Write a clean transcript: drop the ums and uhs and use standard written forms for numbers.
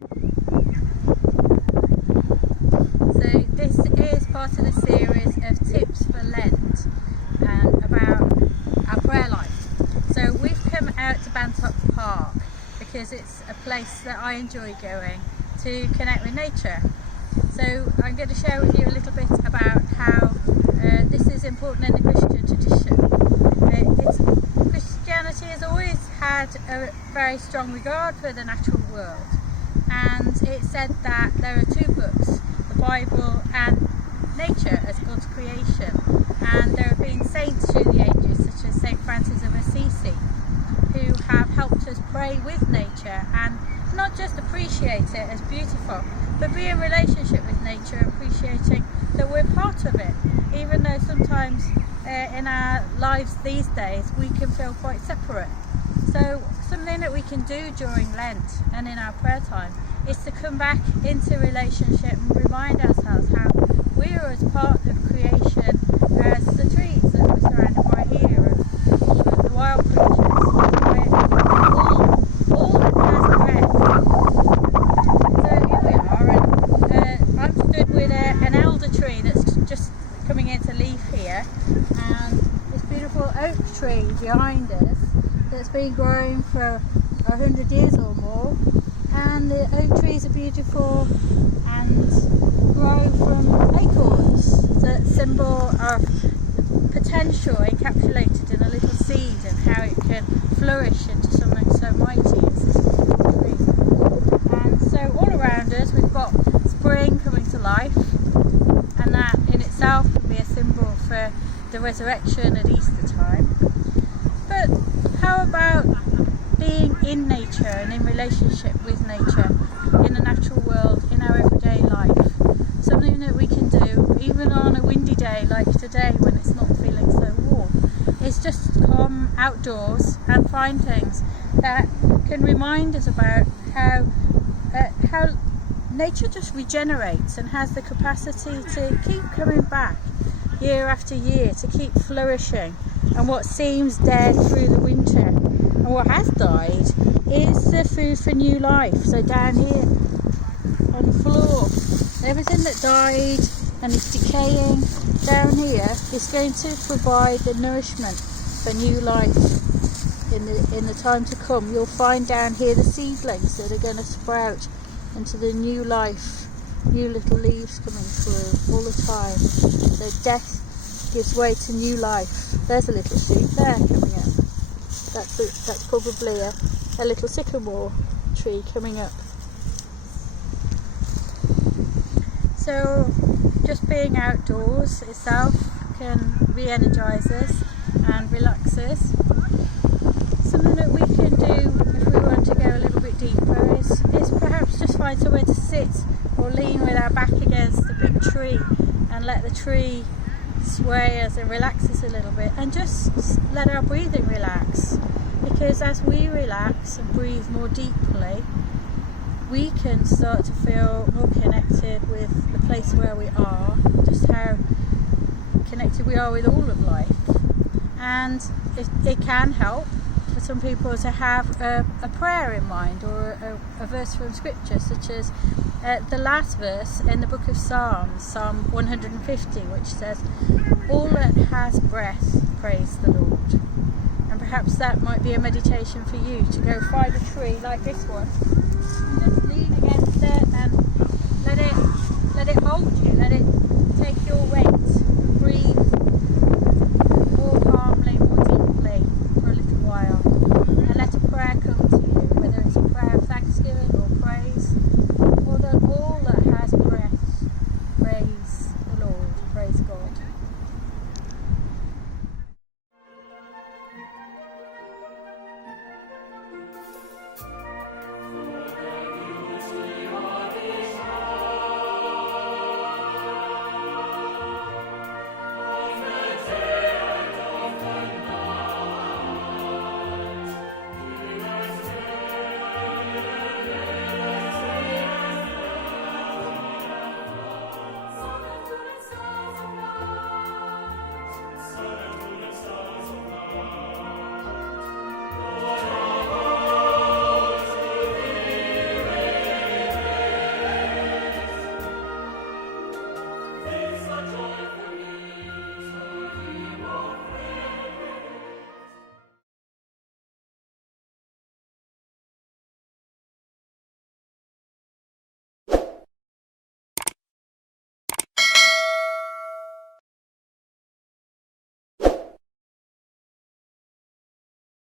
So this is part of the series of tips for Lent and about our prayer life. So we've come out to Bantock Park because it's a place that I enjoy going to connect with nature. So I'm going to share with you a little bit about how this is important in the Christian tradition. Christianity has always had a very strong regard for the natural world, and it said that there are two books, the Bible and nature as God's creation, and there have been saints through the ages such as St. Francis of Assisi who have helped us pray with nature and not just appreciate it as beautiful, but be in relationship with nature, appreciating that we're part of it, even though sometimes in our lives these days we can feel quite separate. So something that we can do during Lent and in our prayer time is to come back into relationship and remind ourselves how we are as part of creation, as the trees that we're surrounded by here, and the wild creatures, all has breath. So here we are, and I'm stood with an elder tree that's just coming into leaf here, and this beautiful oak tree behind us that's been growing for 100 years or more. And the oak trees are beautiful and grow from acorns, that symbol of potential encapsulated in a little seed and how it can flourish into something so mighty as this tree. And so all around us we've got spring coming to life, and that in itself can be a symbol for the resurrection at Easter time. But how about being in nature and in relationship with nature in the natural world, in our everyday life? Something that we can do even on a windy day like today when it's not feeling so warm is just come outdoors and find things that can remind us about how nature just regenerates and has the capacity to keep coming back year after year, to keep flourishing, and what seems dead through the winter and what has died is the food for new life. So down here on the floor, everything that died and is decaying down here is going to provide the nourishment for new life in the time to come. You'll find down here the seedlings that are going to sprout into the new life, new little leaves coming through all the time. So death gives way to new life. There's a little shoot there coming up. That's probably a little sycamore tree coming up. So just being outdoors itself can re-energise us and relax us. Something that we can do if we want to go a little bit deeper is perhaps just find somewhere to sit or lean with our back against a big tree and let the tree sway us and relax us a little bit, and just let our breathing relax, because as we relax and breathe more deeply we can start to feel more connected with the place where we are, just how connected we are with all of life. And it can help for some people to have a prayer in mind, or a verse from scripture, such as the last verse in the book of Psalms, Psalm 150, which says, "All that has breath, praise the Lord." And perhaps that might be a meditation for you, to go find a tree like this one and just